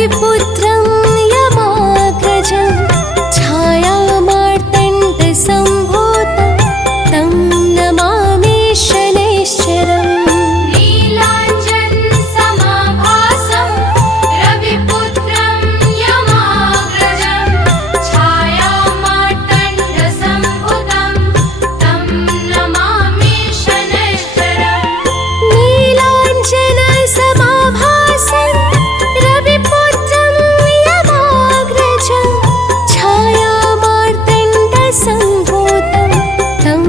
रविपुत्रं यमाग्रजं छायामार्तण्डसम्भूतं तं नमामि शनैश्चरम् रविपुत्रं यमाग्रजं छायामार्तण्डसम्भूतं तं नमामि शनैश्चरम् नीलाञ्जनसमाभासं रविपुत्रं यमाग्रजं छायामार्तण्डसम्भूतं तं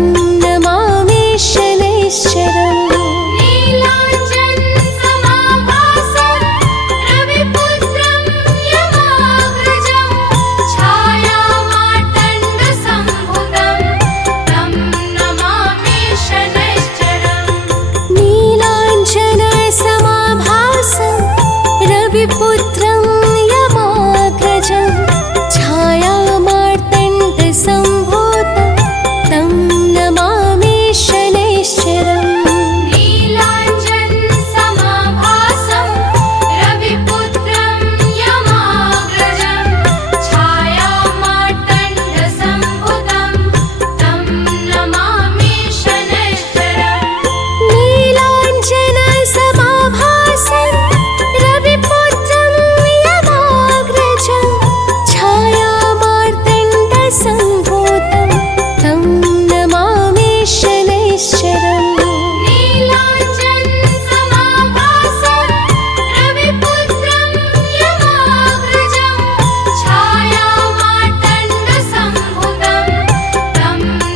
नमामि शनैश्चरम् नीलाञ्जनसमाभासं रविपुत्रं यमाग्रजं छायामार्तण्डसम्भूतं तं नमामि शनैश्चरम् नीलाञ्जनसमाभासं रविपुत्रं यमाग्रजं छायामार्तण्डसम्भूतं तं नमामि शनैश्चरम् नीलाञ्जनसमाभासं रविपुत्रं यमाग्रजं छायामार्तण्डसम्भूतं तं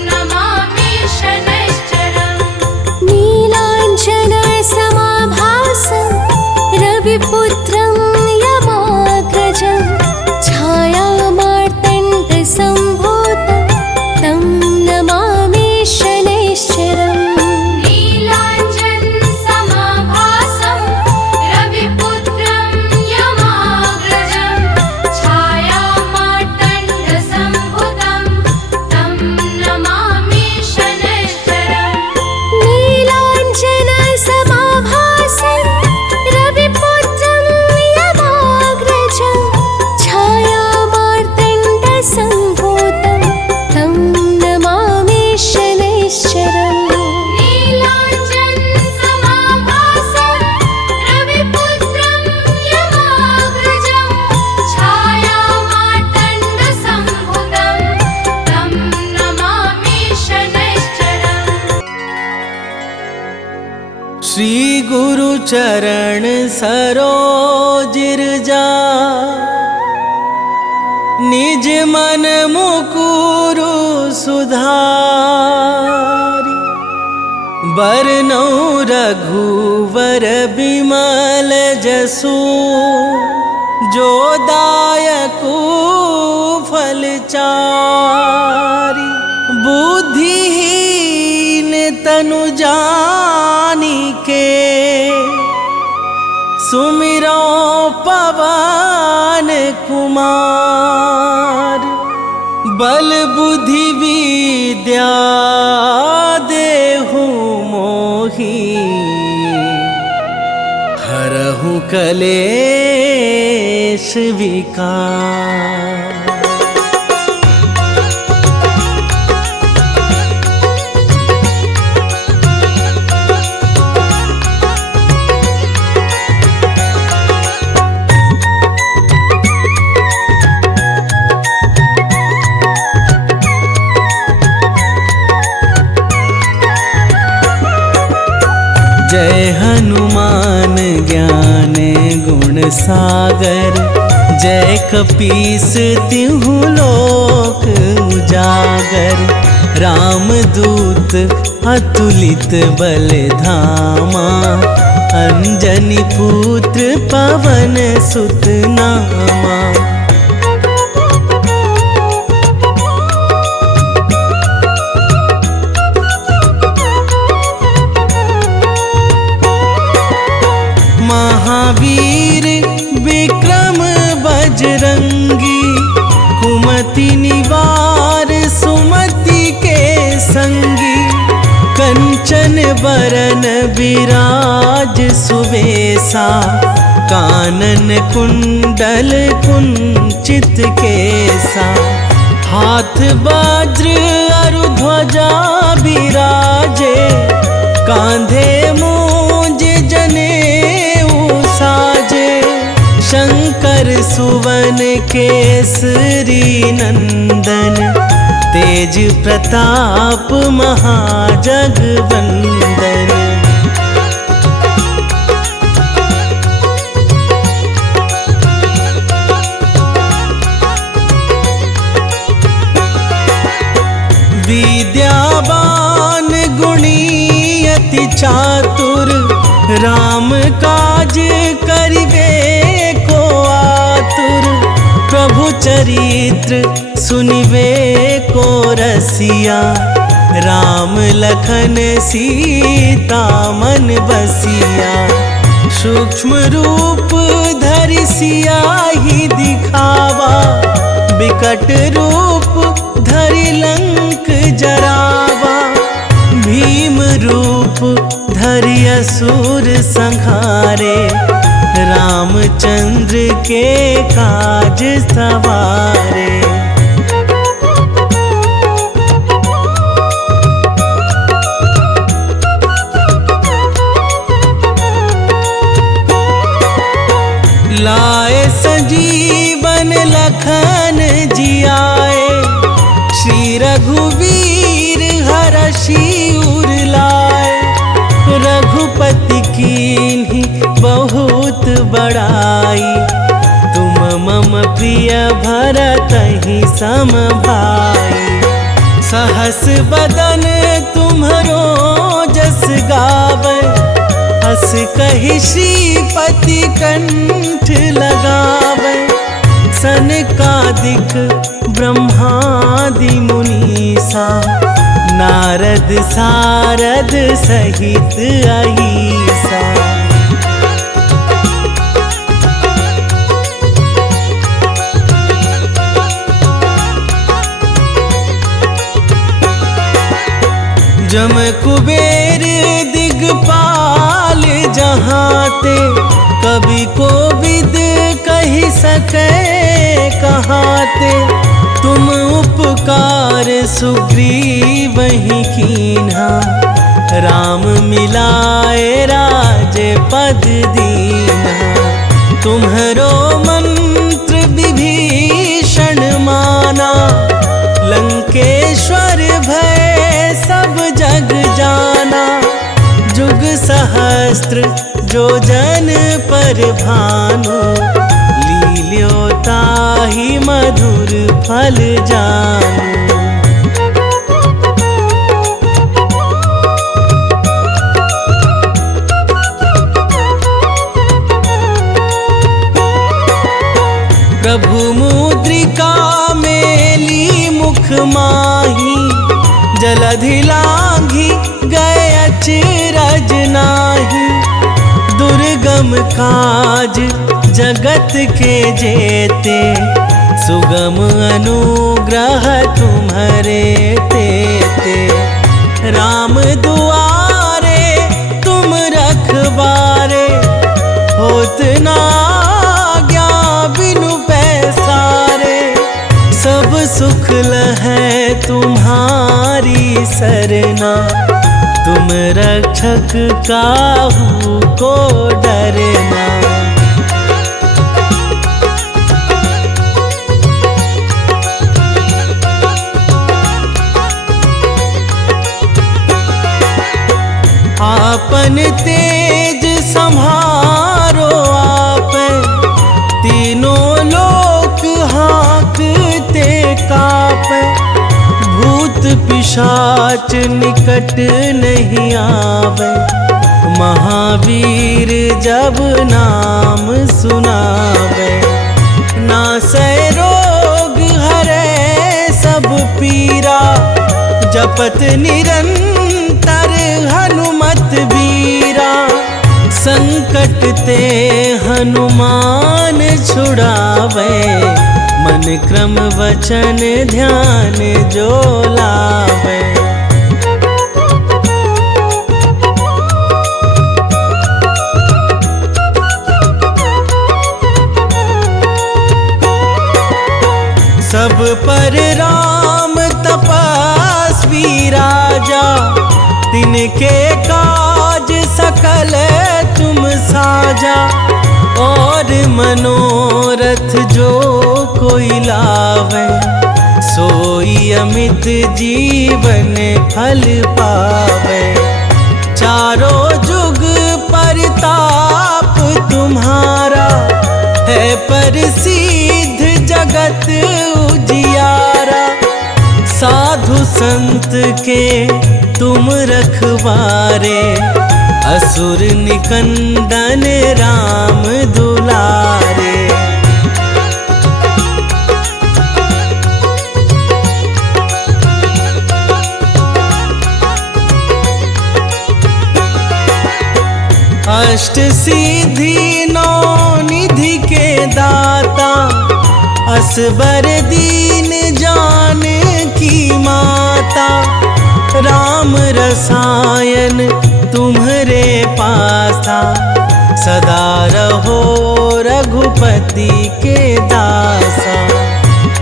नमामि शनैश्चरम् नीलाञ्जनसमाभासं रविपुत्रं यमाग्रजं छायामार्तण्डसम्भूतं तं नमामि शनैश्चरम् नीलाञ्जनसमाभासं रविपुत्रं यमाग्रजं छायामार्तण्डसम्भूतं तं नमामि शनैश्चरम् नीलाञ्जनसमाभासं रविपुत्रं यमाग्रजं छायामार्तण्डसम्भूतं तं नमामि शनैश्चरम् श्री गुरु चरण सरोजिरजा निज मन मुकुरु सुधारी बरनौ रघुवर बिमल जसु जो दायकु फलचारी बुद्धिहीन तनु जानिके सुमिरो पवन कुमार बल बुद्धि विद्या देहु मोहि हरहु कलेश विकार। जय हनुमान ज्ञान गुण सागर जय कपीस तिहु लोक उजागर रामदूत अतुलित बल धामा अंजनी पुत्र पवन सुत नामा। महावीर विक्रम बजरंगी कुमति निवार सुमति के संगी कंचन बरन विराज सुवेसा कानन कुंडल कुंचित केसा, हाथ वज्र अरु ध्वजा बिराजे, कांधे मूंज जनेऊ साजे। शंकर सुवन केसरी नंदन, तेज प्रताप महाजगवंदन। विद्यावान गुणी अति चातुर, राम काज करिबे को आतुर। प्रभु चरित्र सुनिबे को रसिया, राम लखन सीता मन बसिया। सूक्ष्म रूप धरि सियाहि दिखावा, विकट रूप धरि लंक जरावा। भीम रूप धरि असुर संहारे, रामचंद्र के काज सवारे। लाए संजीवन लखन जियाए, श्री रघुवीर हरषि उर लाए। रघुपति कीन्ही बहुत बड़ाई, तुम मम प्रिय भरतहि सम भाई। सहस बदन तुम्हरो जस गावै, हस कहि श्रीपति कंठ लगावै। सनकादिक ब्रह्मादि मुनीसा, नारद सारद सहित अहीसा। जम कुबेर दिगपाल जहाते, कवि कोविद कहि सकै कहाते। तुम उपकार सुग्रीवहि कीन्हा, राम मिलाए राजपद दीन्हा। तुम्हरो मंत्र विभीषण माना, लंकेश्वर भय सब जग जाना। जुग सहस्त्र जो जन पर भानु, लील्यो ताहि मधुर फल जानू। प्रभु मुद्रिका मेली मुख माही, जलधि लांघि गए अचरज नाही। दुर्गम काज जगत के जेते, सुगम अनुग्रह तुम्हरे तेते। राम दुआरे तुम रखवारे, होत ना आज्ञा बिनु पैसारे। सब सुख लहै तुम्हारी सरना, तुम रक्षक काहू को डरना। आपन तेज संभारो आपै, तीनों लोक हाँकते कापै। भूत पिशाच निकट नहीं आवे, महावीर जब नाम सुनावे। नासै रोग हरै सब पीरा, जपत निरंतर हनुमत बीरा। संकट ते हनुमान छुड़ावे, मन क्रम वचन ध्यान जो लावे। सब पर राम तपस्वी राजा, तिनके काज सकल तुम साजा। और मनोरथ जो कोई लावे, सोई अमित जीवन फल पावे। चारों जुग परताप तुम्हारा, है प्रसिद्ध जगत उजियारा। साधु संत के तुम रखवारे, असुर निकंदन राम दुलारे। अष्ट सिद्धि नौ निधि के दाता, असबर दीन जानकी माता। राम रसायन तुम्हरे पासा, सदा रहो रघुपति के दासा।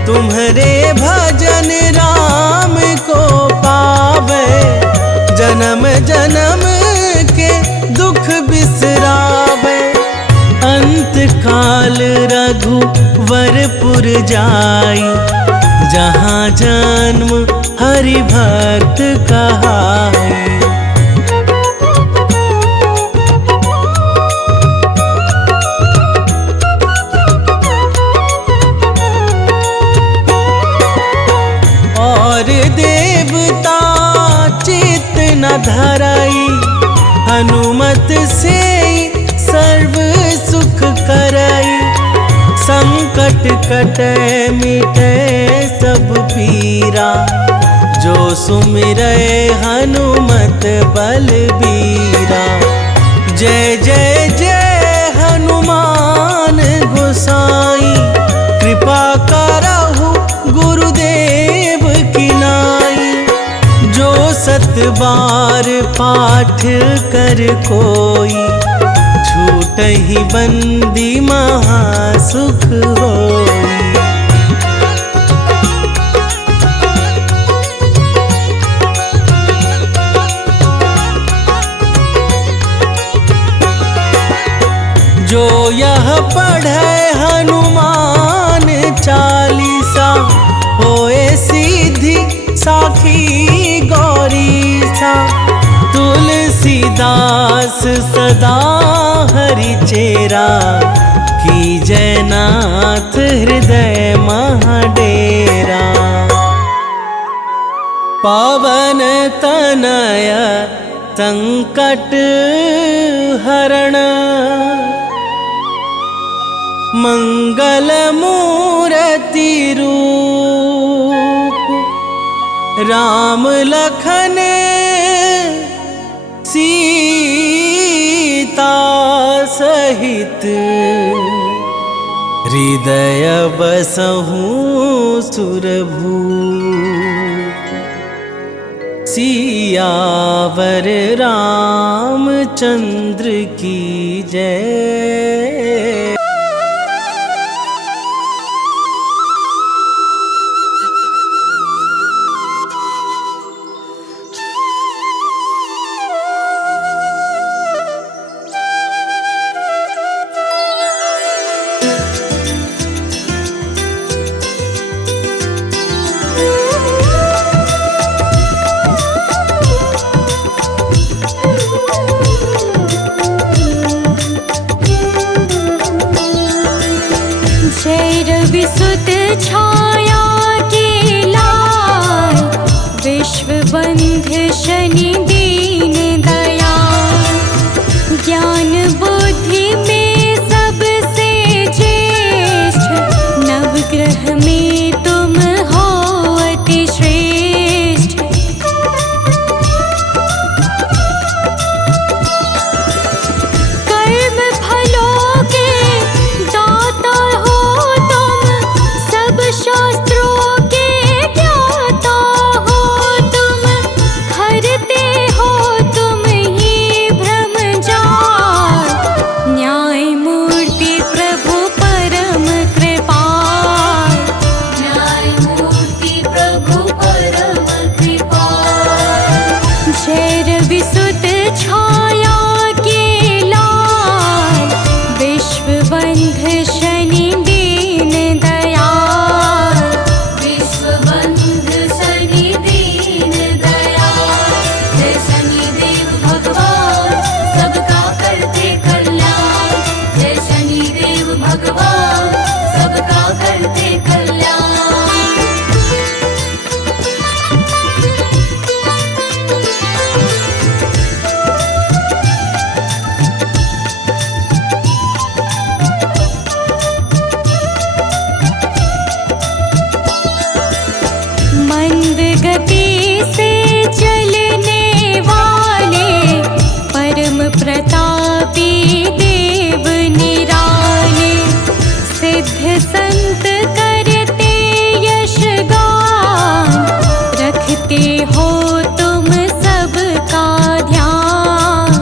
तुम्हरे भजन राम को पावे, जन्म जन्म के दुख बिसरावे। अंत काल रघुवरपुर जाई, जहाँ जन्म हरि भक्त कहाई। और देवता चित्त न धराई, हनुमत से सर्व सुख करई। संकट कटे मिटे सब पीरा, जो सुमिरै हनुमत बलबीरा। जय जय जय हनुमान गोसाई, कृपा करहु गुरुदेव की नाई। जो सत बार पाठ कर कोई, छूटहि बंदी महासुख होई। जो यह पढ़े हनुमान चालीसा, होए सीधी साखी गौरीसा। तुलसीदास सदा हरि चेरा, की जयनाथ हृदय महाडेरा। पावन तनय संकट हरण, मंगल मूर्ति रूप। राम लखन सीता सहित, हृदय बसहु सुरभूप। सियावर रामचंद्र की जय। विसुत छाया के लाल, विश्व बंध शनि दीन दयाल। ज्ञान बुद्धि में सबसे ज्येष्ठ, नवग्रह में तुम हो अति श्रेष्ठ। कर्म फलों के दाता हो तुम, सब शास्त्रों के ज्ञाता हो तुम। हरते गति से चलने वाले परम प्रतापी देव निराले, सिद्ध संत करते यश गान, रखते हो तुम सबका ध्यान।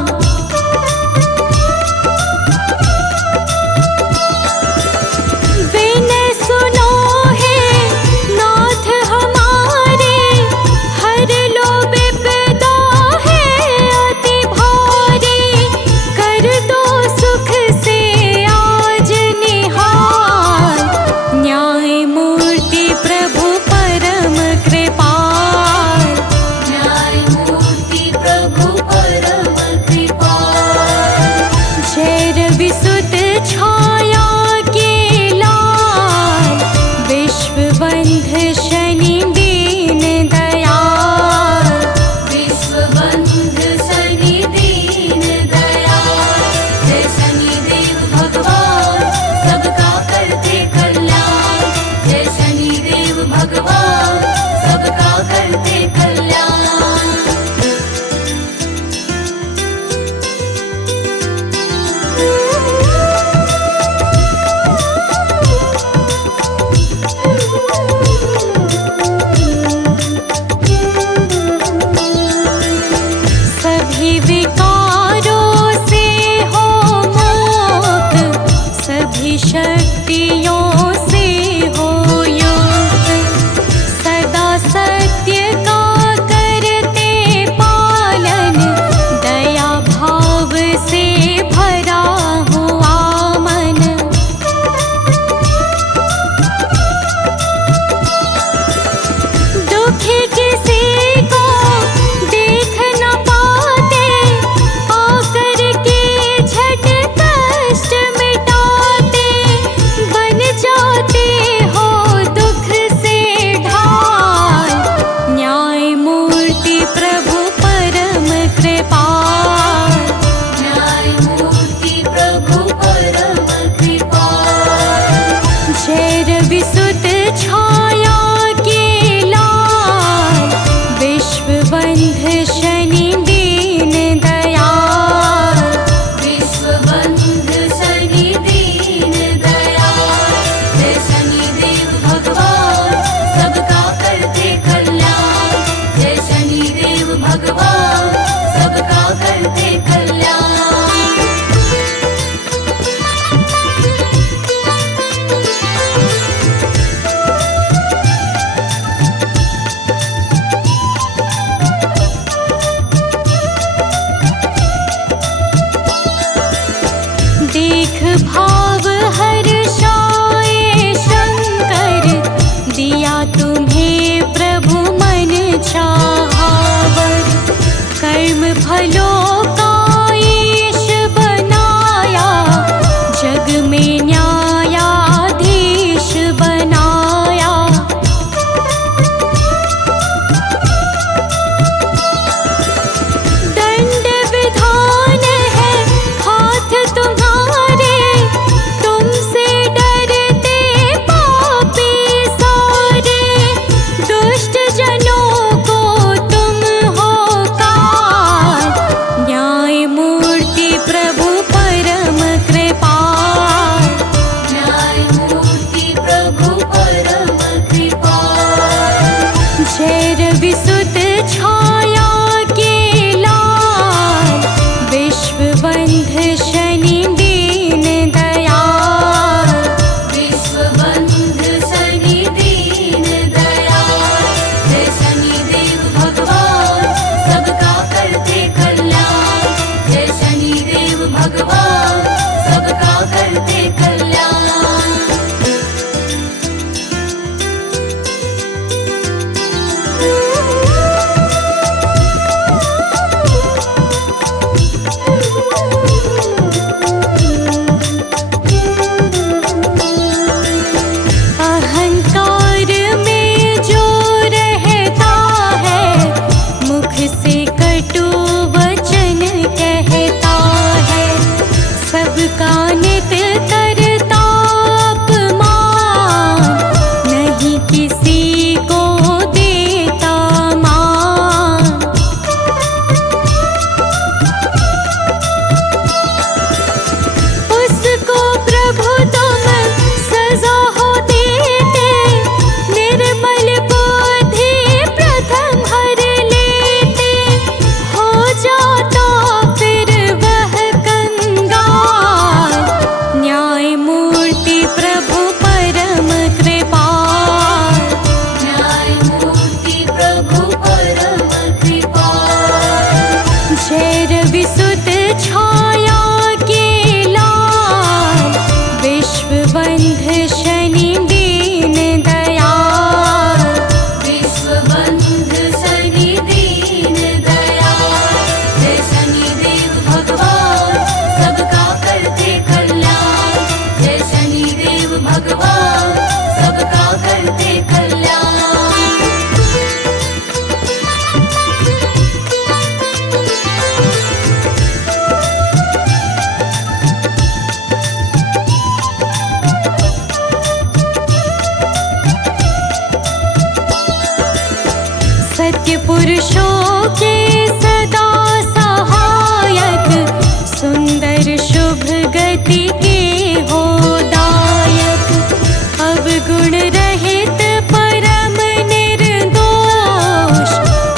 विनय सुनो हे नाथ हमारे, हर लो विपदा है अति भारी, कर दो सुख से आज निहाल, न्याय मूर्ति प्रभु परम कृपाल, न्याय मूर्ति प्रभु परम कृपाल। जय रवि सुत छाया के लाल, विश्व बंध शनि दीन दयाल, विश्व बंध शनि दीन दयाल। जय शनि देव भगवान सबका करते कल्याण, जय शनि देव भगवान सबका करते कल्याण। सभी विकारों से हो मुक्त, सभी शक्तियों से हो युक्त, सदा सत्य का करते पालन, दया भाव से भरा हुआ मन। दुखी किसी को देख न पाते, आकर के झट कष्ट मिटाते, बन विश्वबंध शनि दीन दयाल, विश्वबंध शनि दीन दयाल। जय शनिदेव भगवान सबका करते कल्याण। जय शनिदेव भगवान सबका करते कल्याण। सत्य पुरुषों के सदा सहायक, सुंदर शुभ गति के हो दायक। अवगुण रहित परम निर्दोष,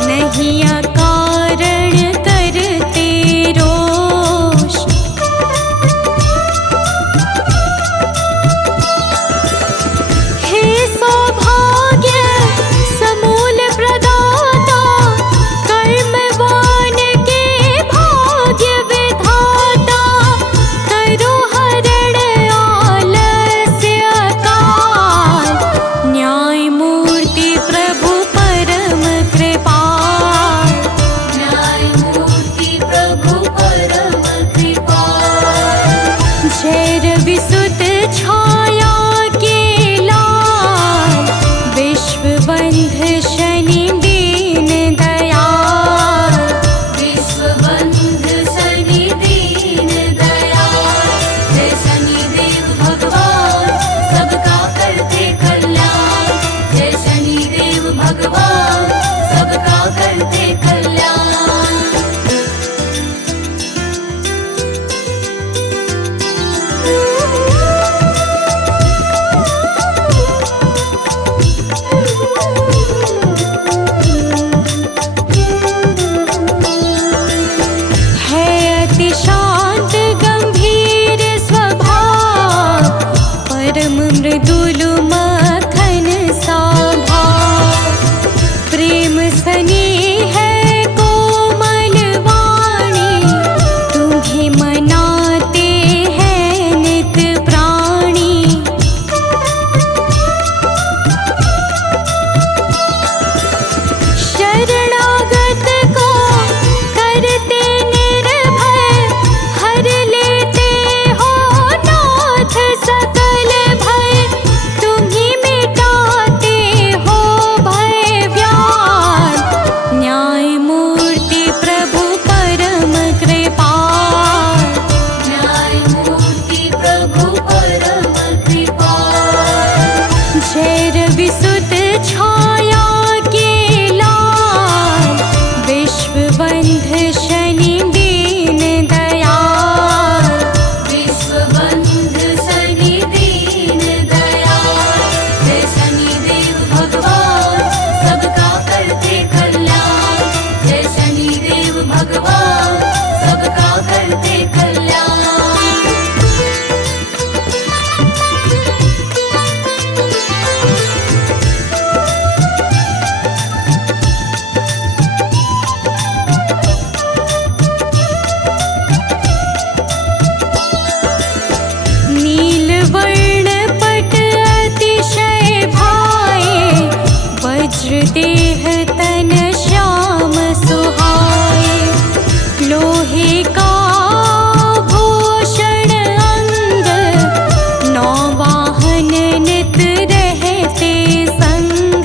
नहीं अकारण करते रोष। हे सौभाग्य समूल प्रदाता, कर्मवान के भाग्य विधाता। करो हरण आलस्य काल, न्याय मूर्ति प्रभु परम कृपाल। न्याय मूर्ति प्रभु परम कृपाल। जय रविसुत छाया के लाल, विश्वबंध शनि दीन दयाल, विश्वबंध शनि दीन दयाल। जय शनिदेव भगवान सबका करते कल्याण। जय शनिदेव भगवान सबका करते कल्याण। है अति शांत गंभीर स्वभाव, परम मृदुल मखन सा भाव। प्रेम स्नेह है कोमल वाणी, तुम्हें मनाते हैं नित प्राणी। शरणागत को करते निर्भय, हर लेते हो नाथ सकल भय। तुम्ही मिटाते हो भय व्याल, न्याय मूर्ति प्रभु परम कृपाल। न्याय मूर्ति प्रभु परम कृपाल। जय रविसुत छाया के लाल, विश्वबंध शनि दीन दयाल, विश्वबंध शनि दीन दयाल। जय शनिदेव भगवान सबका करते कल्याण। जय शनिदेव भगवान सबका करते कल्याण। नील वर्ण पट अतिशय भाए, वज्र देह तन श्याम सुहाए। लोहे का भूषण अंग, नौ वाहन नित रहते संग।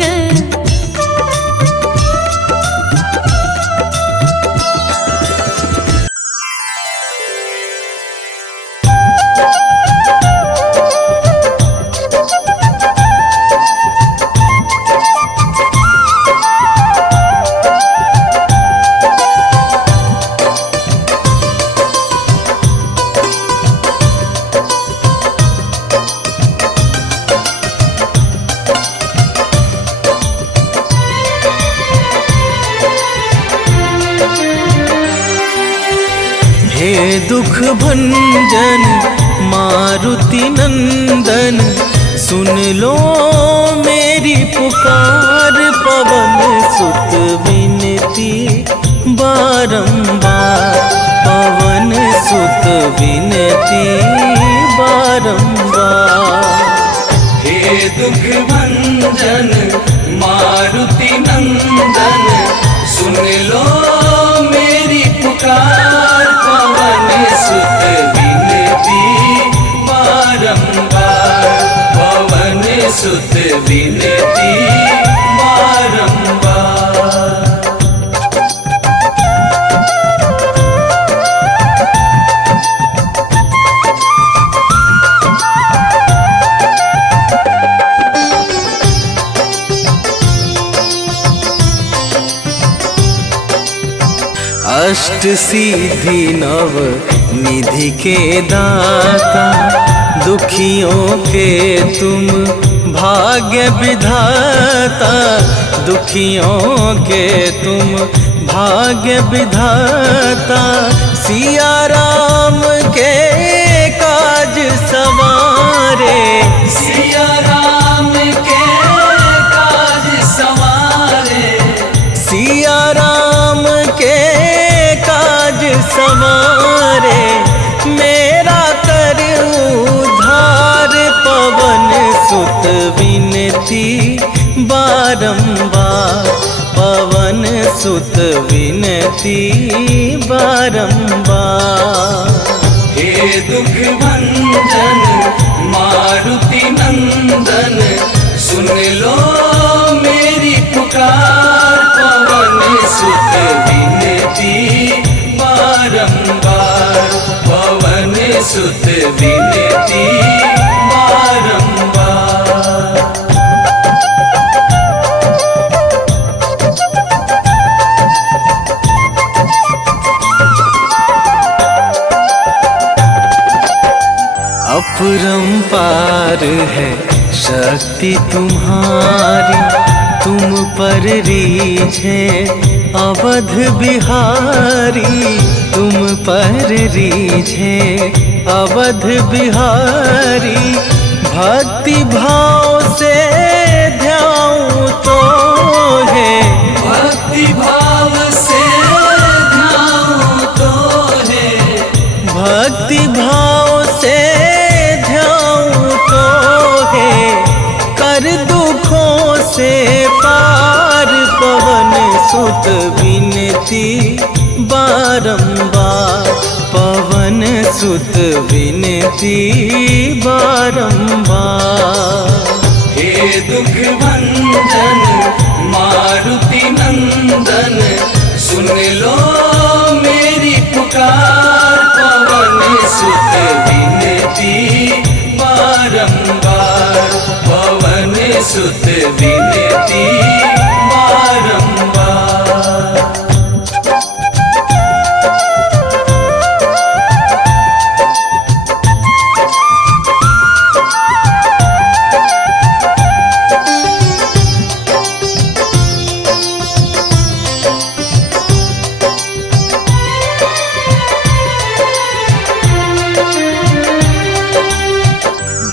हे दुख भंजन मारुति नंदन, सुन लो मेरी पुकार। पवन सुत विनती बारंबार, पवन सुत विनती बारंबार। दुख भंजन मारुति नंदन, सुन लो मेरी पुकार। पवन सुत विनती बारंबार, पवन सुत विनती बारंबार। अष्ट सिद्धि नव निधि के दाता, दुखियों के तुम भाग्य विधाता, दुखियों के तुम भाग्य विधाता। सिया राम के काज सवारे, सिया राम के काज सवारे, सिया राम के काज सवारे। मेरा कर उद्धार, पवन सुत विनती बारंबार, पवन सुत विनती बारंबार। हे दुख भंजन मारुति नंदन, सुन लो मेरी पुकार। पवन सुत विनती बारंबार, पवन सुत विनती बारंबार। अपरंपार है शक्ति तुम्हारी, तुम पर रीझे अवध बिहारी, तुम पर रीझे अवध बिहारी। भक्ति भाव से ध्याऊं तो है, भक्ति भाव से ध्याऊं तो है, भक्ति भाव से ध्याऊं तो है। कर दुखों से पार, पवन सुत विनती बारंबार, पवन सुत विनती बारंबार। हे दुख भंजन मारुति नंदन, सुन लो मेरी पुकार। पवन सुत विनती बारंबार, पवन सुत विनती बारंबार।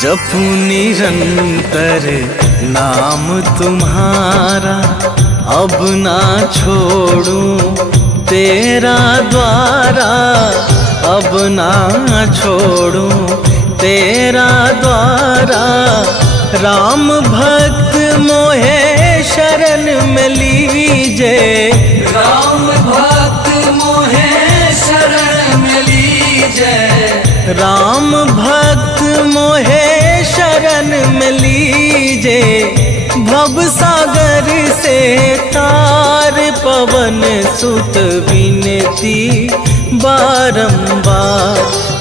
जपू निरंतर नाम तुम्हारा, अब ना छोड़ूं तेरा द्वारा, अब ना छोड़ूं तेरा द्वारा। राम भक्त मोहे शरण में लीजे, राम भक्त मोहे शरण में लीजे, राम भक्त मोहे शरण में लीजे। भव सागर से तार, पवन सुत विनती बारंबार,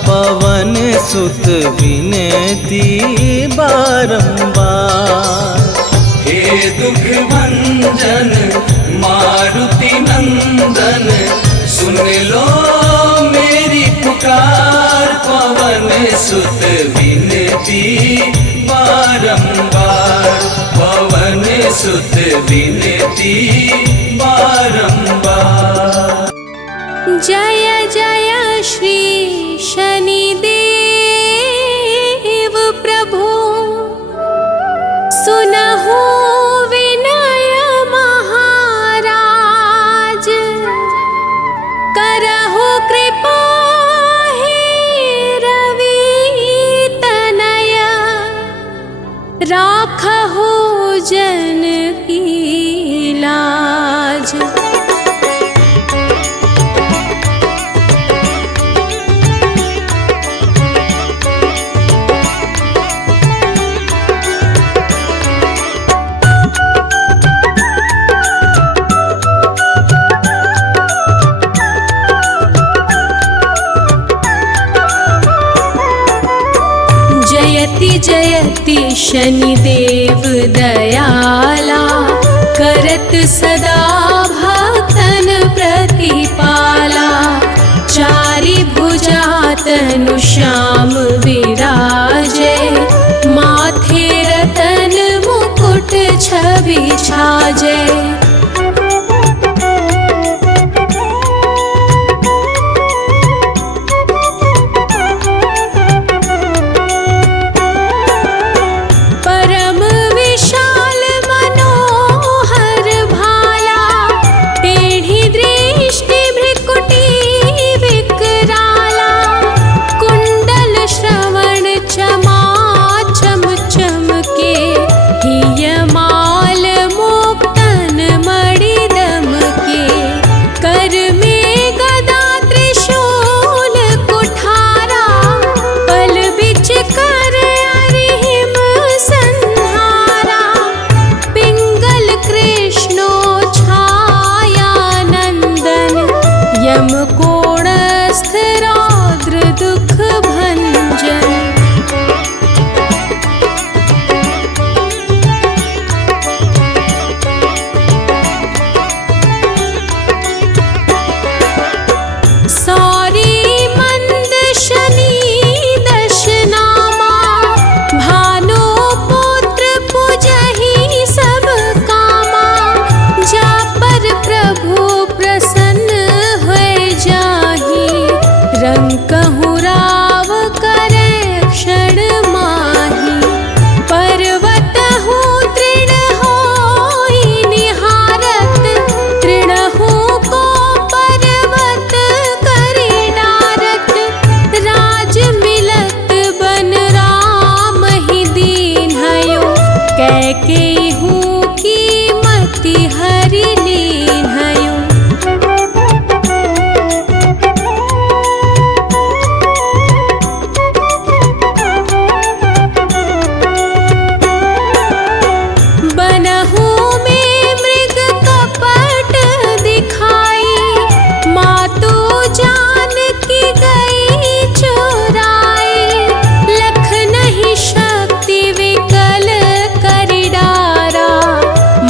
पवन सुत विनती बारंबार। हे दुख भंजन मारुति नंदन, सुन लो मेरी पुकार। पवन सुत विनती बारंबार, पवन सुत विनती बारंबार। जय जय श्री शनिदेव प्रभु, सुनहु विनय महाराज। करहु कृपा हे रवि तनय, राखहु जन की लाज। जयति जयति शनिदेव दयाला, करत सदा भक्तन प्रतिपाला। चारि भुजा तनु श्याम विराजे, माथे रतन मुकुट छवि छाजे।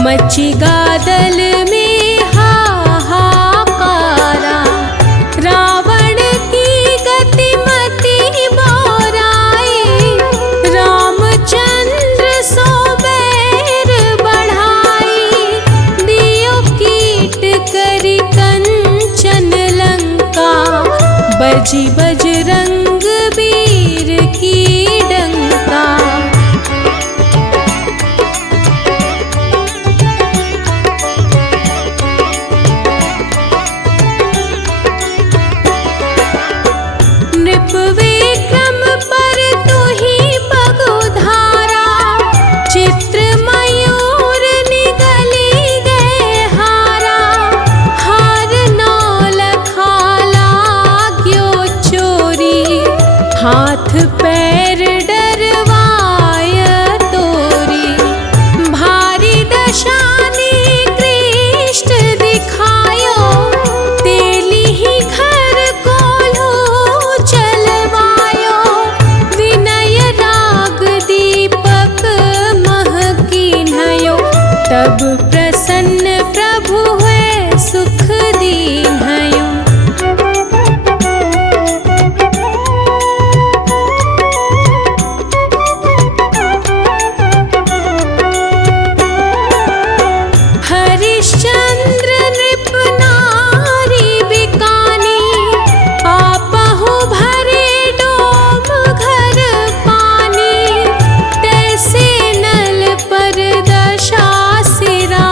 मची गादल में हाहाकारा, रावण की गतिमति बोराई। रामचंद्र सो बैर बढ़ाई, दियो कीट करी कंचन लंका। बजी बजरंग वीर की डंका। विक्रम पर तू ही पगुधारा, चित्र मयूर निगली गए हारा। हार नौ लखा लाग्यो चोरी, हाथ पैर डरवाय तोरी। भारी दशानी कृष्ण दिखायो, तेली ही घर कोल्हू चलवायो। विनय राग दीपक महकीन्हयो, तब प्रसन्न प्रभु हुए सुख दीन्हयो। हरिश्चंद्र नृप नारी बिकानी, आपहु भरे डोम घर पानी। तैसे नल पर दशा सिरा,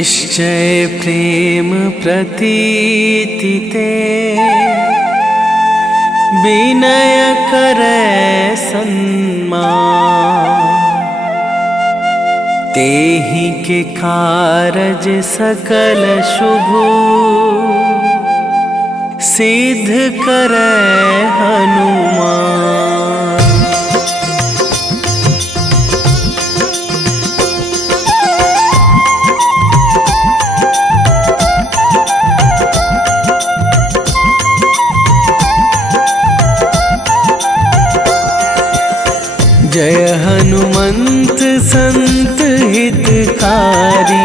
निश्चय प्रेम प्रतीति ते विनय करे सन्मान। तेहि के कारज सकल शुभ सिद्ध करे हनुमान। जय हनुमंत संत हितकारी,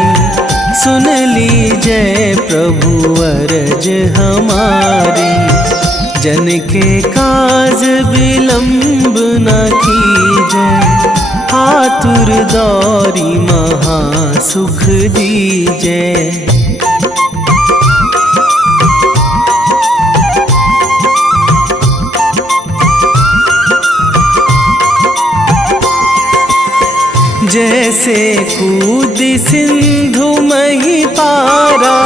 सुन लीजय प्रभु अरज हमारी। जन के काज विलंब न कीजय, आतुर दौरी महा सुख दीजय। जैसे कूद सिंधु मही पारा,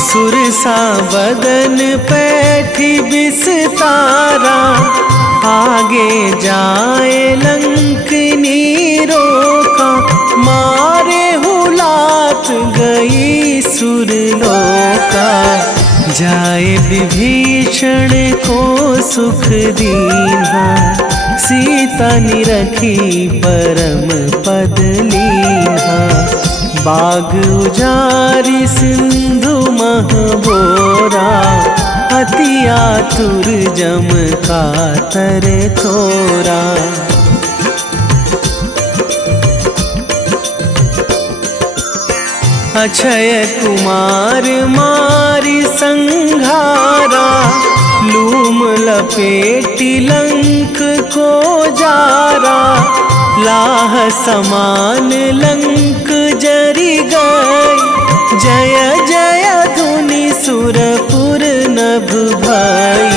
सुरसा बदन पैठी बिस्तारा। आगे जाए लंकनी रोका, मारे हुलात गई सुरलोका। जाए विभीषण को सुख दीन्हा, सीता निरखी परम पद लीन्हा। बाग उजारी सिंधु महबोरा, अति आतुर जम कातर थोरा। अक्षय कुमार मारी संघारा, लूम लपेटी लंक को जारा। लाह समान लंक जरी गई, जय जय धुनि सुरपुर नभ भई।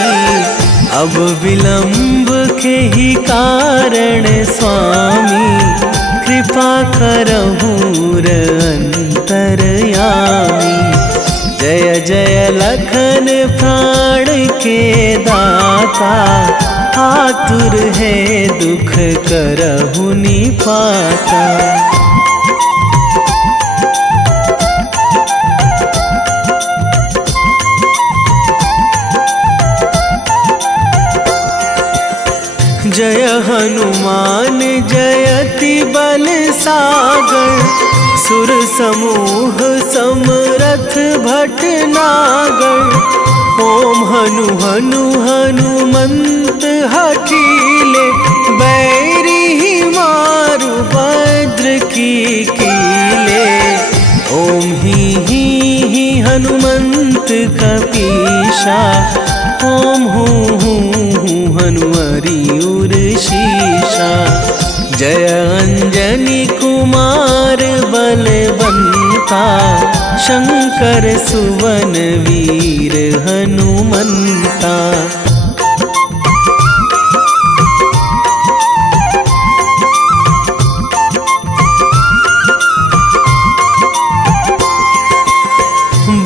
अब विलंब के ही कारण स्वामी, कृपा करहु अंतरयामी। जय जय लखन प्राण के दाता, आतुर है दुख करहु निपाता। जय हनुमान जयति बल सागर, सुर समूह समरथ भटनागर। ओम हनु हनु हनुमंत हठीले, बैरी मारु भद्र की कीले। ओम ही हनुमंत कपीशा, ओम हूँ हनुमरी उर शीशा। जय अंजनी कुमार बलवंता, शंकर सुवन वीर हनुमंता।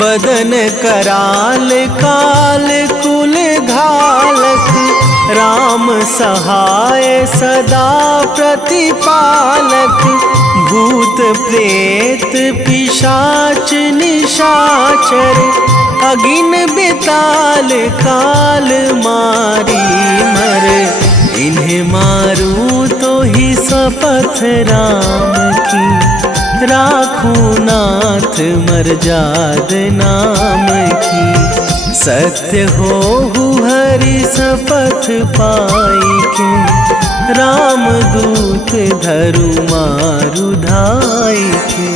बदन कराल काल कुल घालक, राम सहाय सदा प्रतिपालक। भूत प्रेत पिशाच निशाचर, अगिन बिताल काल मारी मर। इन्हें मारू तो ही शपथ राम की, राखूं नाथ मर्याद नाम की। सत्य हो हरि शपथ पाई के, राम दूत धरु मारु धाई के।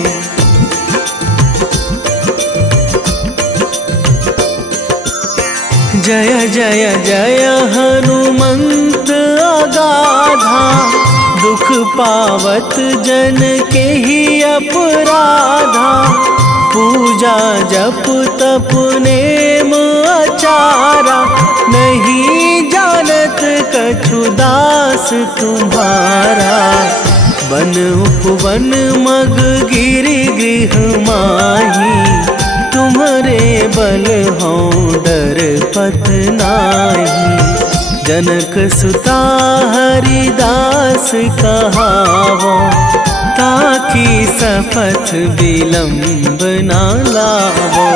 जय जय जय हनुमंत अगाधा, दुख पावत जन के ही अपराधा। पूजा जप तप नेम आचारा, नहीं जानत कछु दास तुम्हारा। वन उपवन मग गिरि गृह माही, तुम्हारे बल हों डर पत नाही। जनक सुता हरिदास कहावो, ताकि सपथ विलंब ना लावो।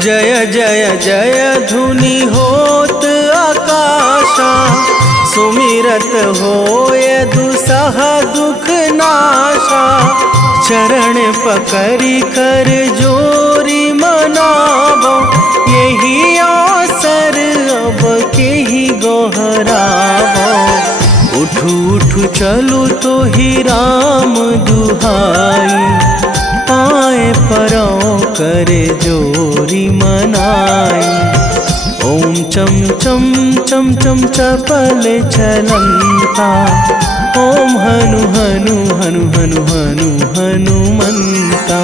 जय जय जय धुनि होत आकाशा, सुमिरत होय दुसह दुख नाशा। चरण पकड़ी कर जोरी मनावो, यही अवसर अब के ही गोहरावो। उठू उठू चलू तो ही राम दुहाई, पाए परो करे जोरी मनाई। ओम चम चम चम चम चपल चलंता, ओम हनु हनु हनु हनु हनु हनुमंता।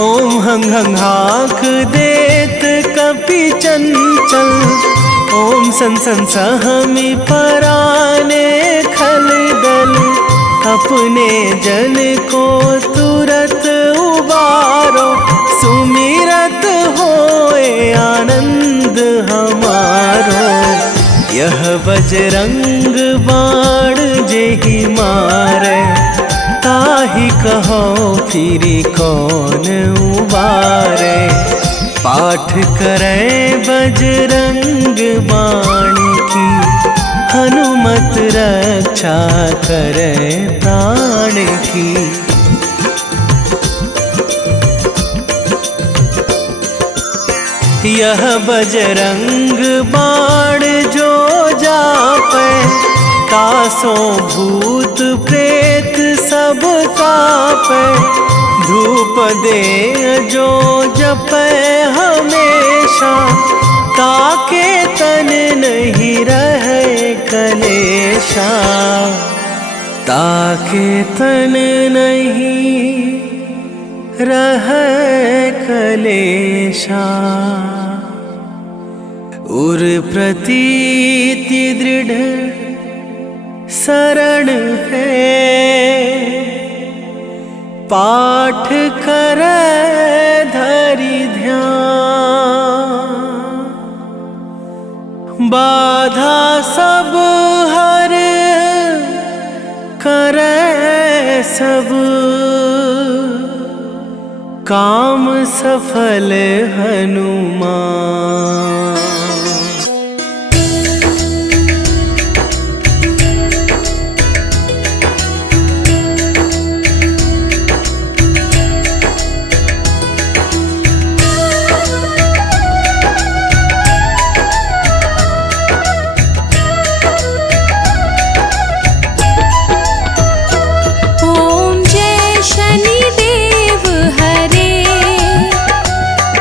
ओम हंग हंग हाक देत कपि चंचल, ओम सन सन सहमी पराने खल दल। अपने जन को तुरत उबारो, सुमिरत होए आनंद हमारो। यह बजरंग बाण जेहि मारे, ताहि कहो फिरी कौन उबारे। पाठ करें बजरंग बाण की, हनुमत रक्षा करें प्राण की। यह बजरंग बाण जो जापे, तासो भूत प्रेत सब कापे। धूप दे जो जपे हमेशा, ताके तन नहीं रहे कलेशा। ताके तन नहीं रहे कलेशा। उर प्रतीति दृढ़ शरण है, पाठ करे धरि ध्यान। बाधा सब हर करे सब, काम सफल हनुमान। ओम जय शनिदेव हरे,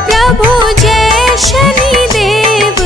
प्रभु जय शनिदेव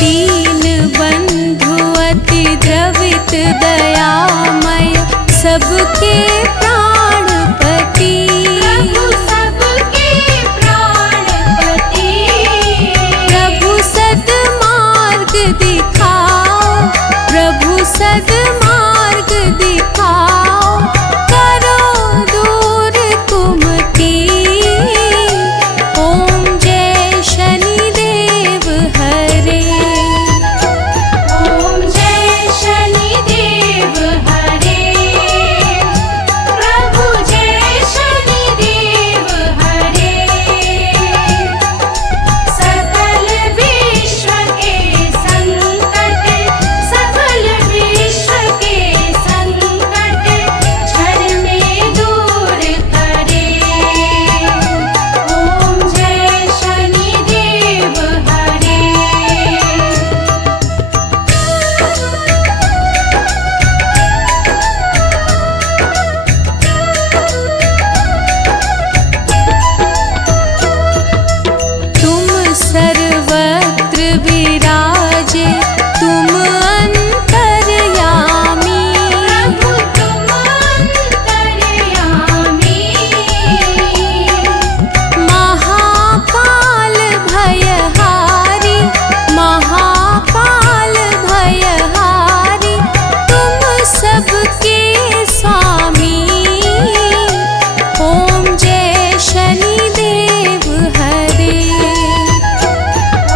दीन बंधु अति द्रवित दयामय सबके प्राणपति। प्रभु सबके प्राणपति। प्रभु सद्मार्ग दिखाओ, प्रभु सद्मार्ग दिखाओ, करो दूर कुमति। ओम जय शनिदेव हरे। ओम जय शनिदेव हरे। प्रभु जय शनिदेव हरे। सकल विश्व के संकट, सकल विश्व के संकट क्षण में दूर करे। ओम जय शनिदेव हरे। तुम सर्वत्र विराजे, तुम अंतर्यामी। प्रभु तुम अंतर्यामी। महाकाल भयहारी, महाकाल भयहारी, तुम सबके स्वामी। ओम जय शनिदेव हरे।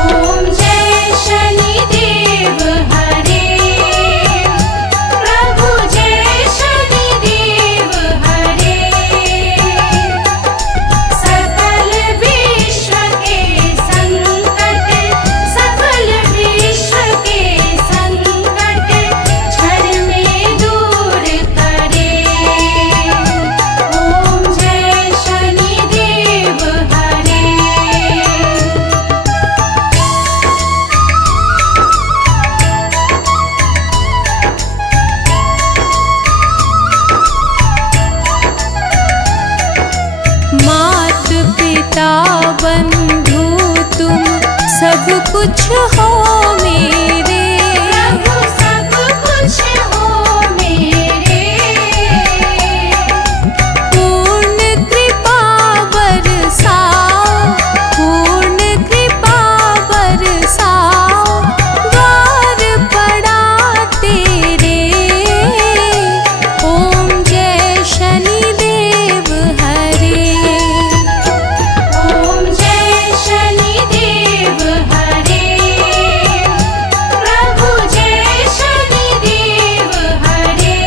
ओम जय शनिदेव हरे। प्रभु जय शनिदेव हरे। सकल विश्व के संकट, सकल विश्व के संकट क्षण में दूर करे। ओम जय शनिदेव हरे। मात पिता बंधु तुम सब कुछ हो मेरे। प्रभु सब कुछ हो मेरे। पूर्ण कृपा बरसाओ, पूर्ण कृपा बरसाओ, द्वार पड़ा तेरे। ओम जय शनिदेव हरे। ओम जय शनिदेव हरे। प्रभु जय शनिदेव हरे।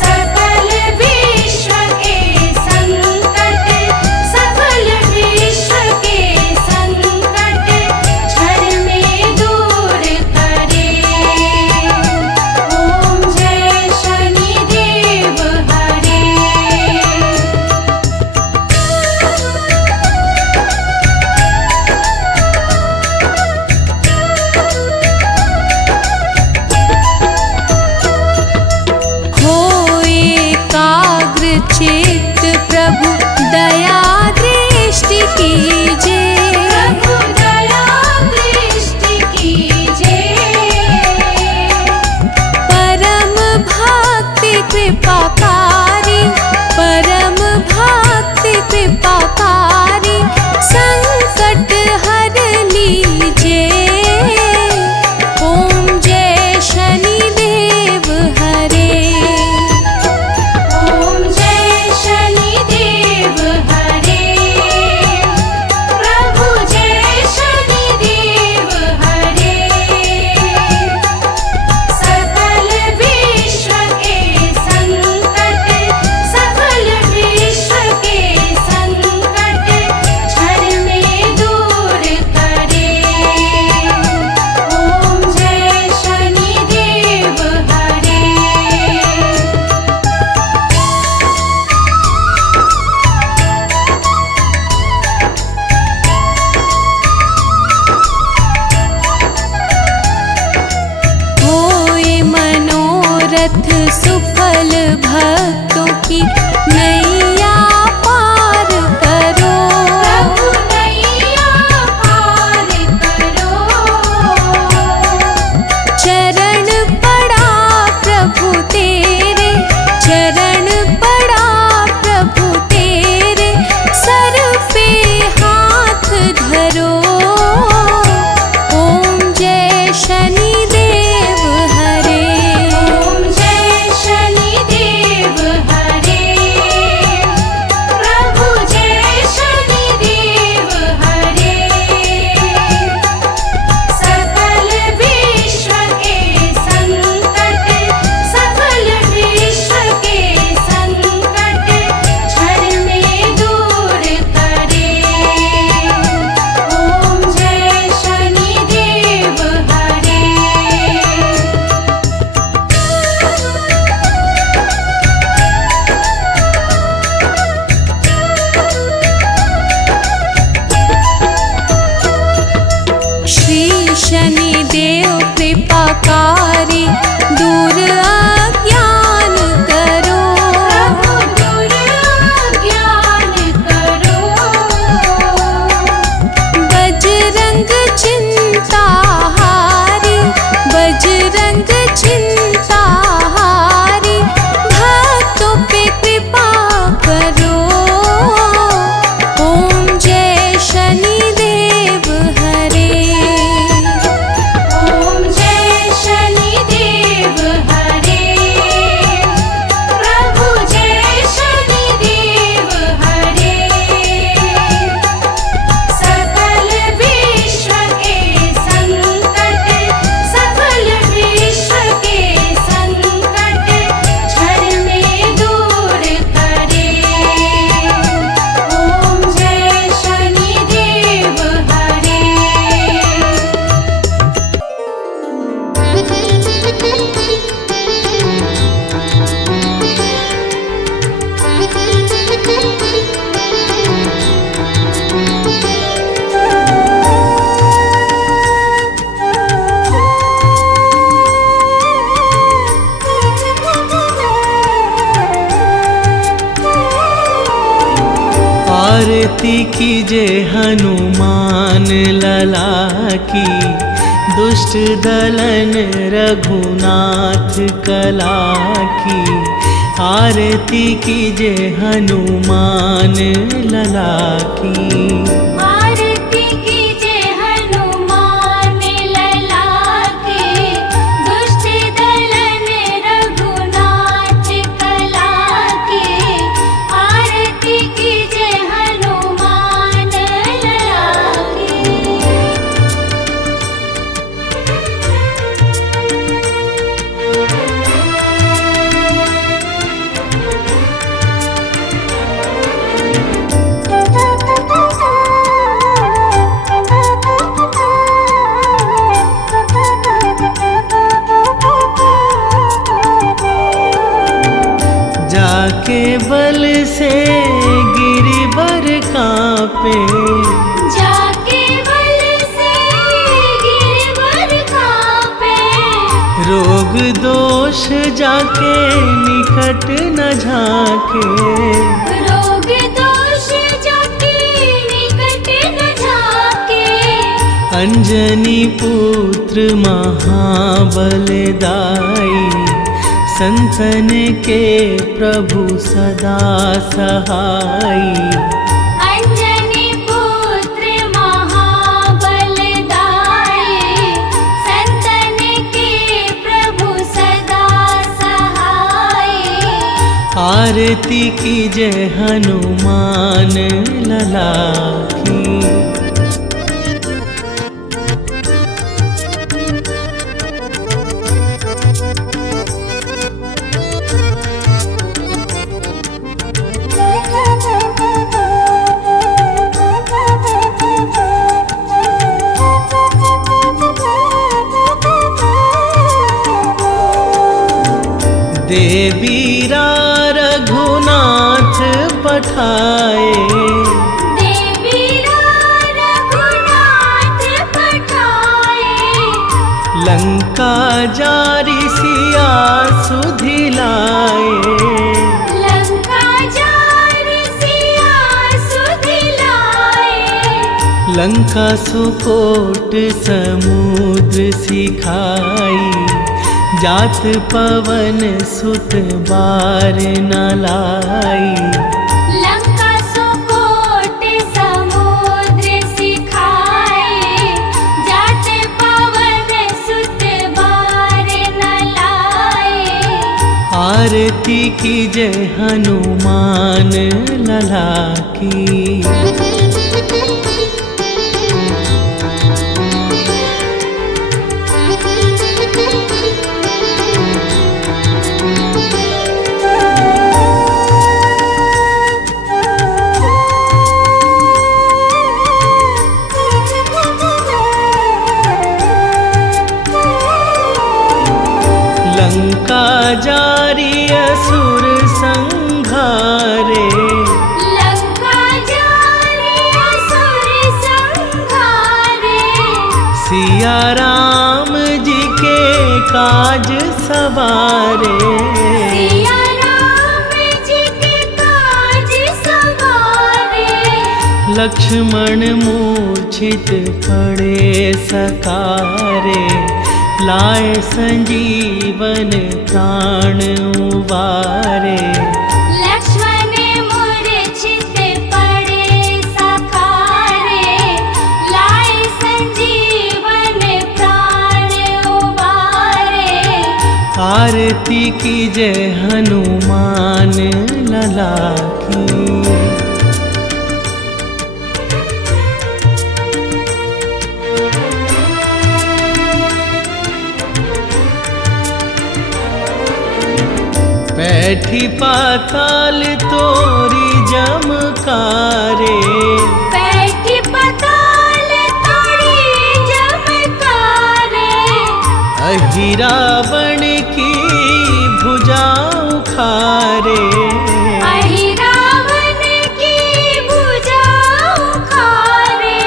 सकल विश्व के संकट, सकल विश्व के संकट क्षण में दूर करे। ओम जय शनिदेव हरे। हो एकाग्र चित्त प्रभु दया दृष्टि कीजिए। प्रभु दया दृष्टि कीजिए। परम भक्ति कृपाकारी, परम भक्ति कृपाकारी, संकट हर लीजिए। ओम जय शनिदेव हरे। ओम जय शनिदेव हरे। प्रभु जय शनिदेव हरे। सकल विश्व के संकट, सकल विश्व के संकट क्षण में दूर करे। ओम जय शनिदेव हरे। होए मनोरथ सुफल भक्तों की नैया पार करो। प्रभु नैया पार करो। शनिदेव कृपाकारी दूर अज्ञान करो। प्रभु दूर ज्ञान करो। बजरंग चिंताहारी बजरंग चिंताहारी भक्तों पे कृपा करो। ओम जय शनिदेव हरे। ओम जय शनिदेव हरे। प्रभु जय शनिदेव हरे। सकल विश्व के संकट सकल विश्व के संकट क्षण में दूर करे। ओम जय शनिदेव हरे। आरती कीजे हनुमान लला की दुष्ट दलन रघुनाथ कला की। आरती कीजे हनुमान लला की। आरती कीजे हनुमान लला की दुष्ट दलन रघुनाथ कला की। आरती कीजे हनुमान लला की। जाके बल से गिरिवर कांपे। जाके बल से गिरवर कांपे। रोग दोष जाके निकट न झाके। रोग दोष जाके निकट न झाके। अंजनी पुत्र महाबलदाई संतन के प्रभु सदा सहाई। अंजनी पुत्र महाबलदाई संतन के प्रभु सदा सहाई। आरती कीजे हनुमान लला की। देवीरा रघुनाथ पठाए। देवीरा रघुनाथ पठाए। लंका जारी सिया सुधिलाए। लंका जारी सिया सुधिलाए। लंका सुकोट समुद्र सिखाई। जात पवन सुत बार न लाई। लंका सुकोट समुद्र सिखाए। जात पवन सुत बार न लाए। आरती कीजे हनुमान लला की। लंका जारी असुर संघारे। लंका जारी असुर संघारे। सिया राम जी के काज सवारे, सिया राम जी के काज सवारे। लक्ष्मण मूर्छित पड़े सकारे, लाए संजीवन प्राण उबारे। लक्ष्मण मूर्छित पड़े सकारे, लाए संजीवन प्राण उबारे। आरती कीजय हनुमान लला की। बैठी पाताल तोरी जमकारे, बैठी पाताल तोरी जमकारे। अहि रावण की भुजा उखारे, अहि रावण की भुजा उखारे।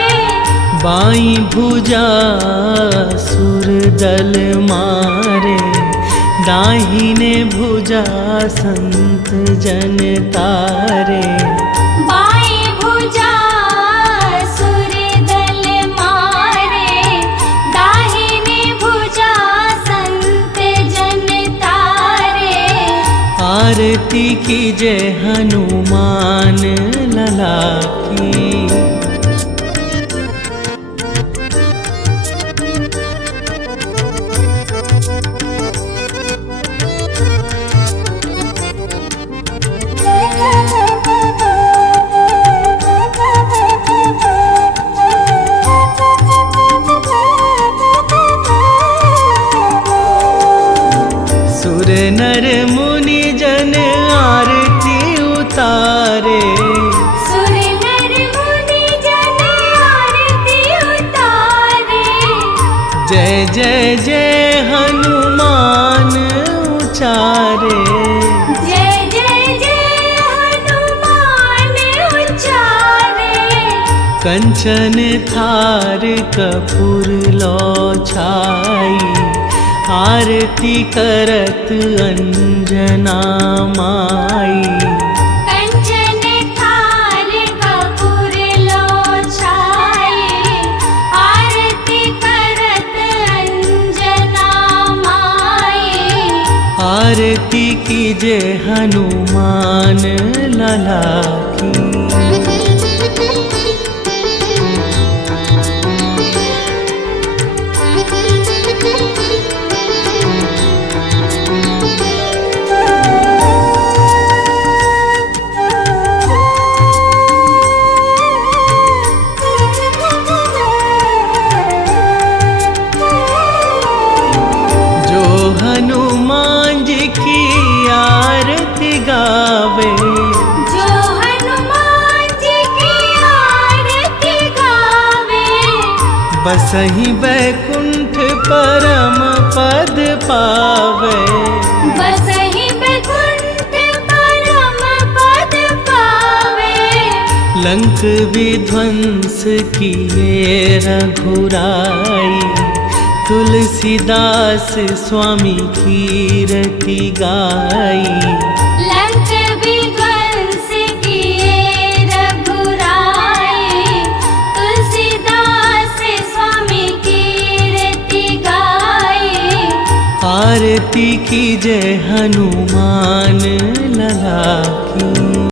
बाई भुजा सुर दल मारे, दाहिने भुजा संत जन तारे। बाई भुजा सुर दल मारे, दाहिने भुजा संत जन तारे। आरती कीजय हनुमान लला की। सुर नर मुनि जन आरती उतारे, सुर नर मुनि जन आरती उतारे। जय जय जय हनुमान उचारे। जय जय जय हनुमान उचारे। कंचन थार कपूर लो छाई, आरती करत अंजना माई। कंचन थार कपूर लो छाई, आरती करत अंजना माई। आरती कीजय हनुमान लला की। हनुमान जी की आरती गावे, जो हनुमान जी की आरती गावे। बसहि बैकुंठ परम पद पावे, बसहि बैकुंठ परम पद पावे। लंक विध्वंस किए रघुराई, तुलसीदास स्वामी कीरति गाई। लंक विध्वंस किए रघुराई, तुलसीदास स्वामी कीरति गाई। आरती कीजय हनुमान लला की।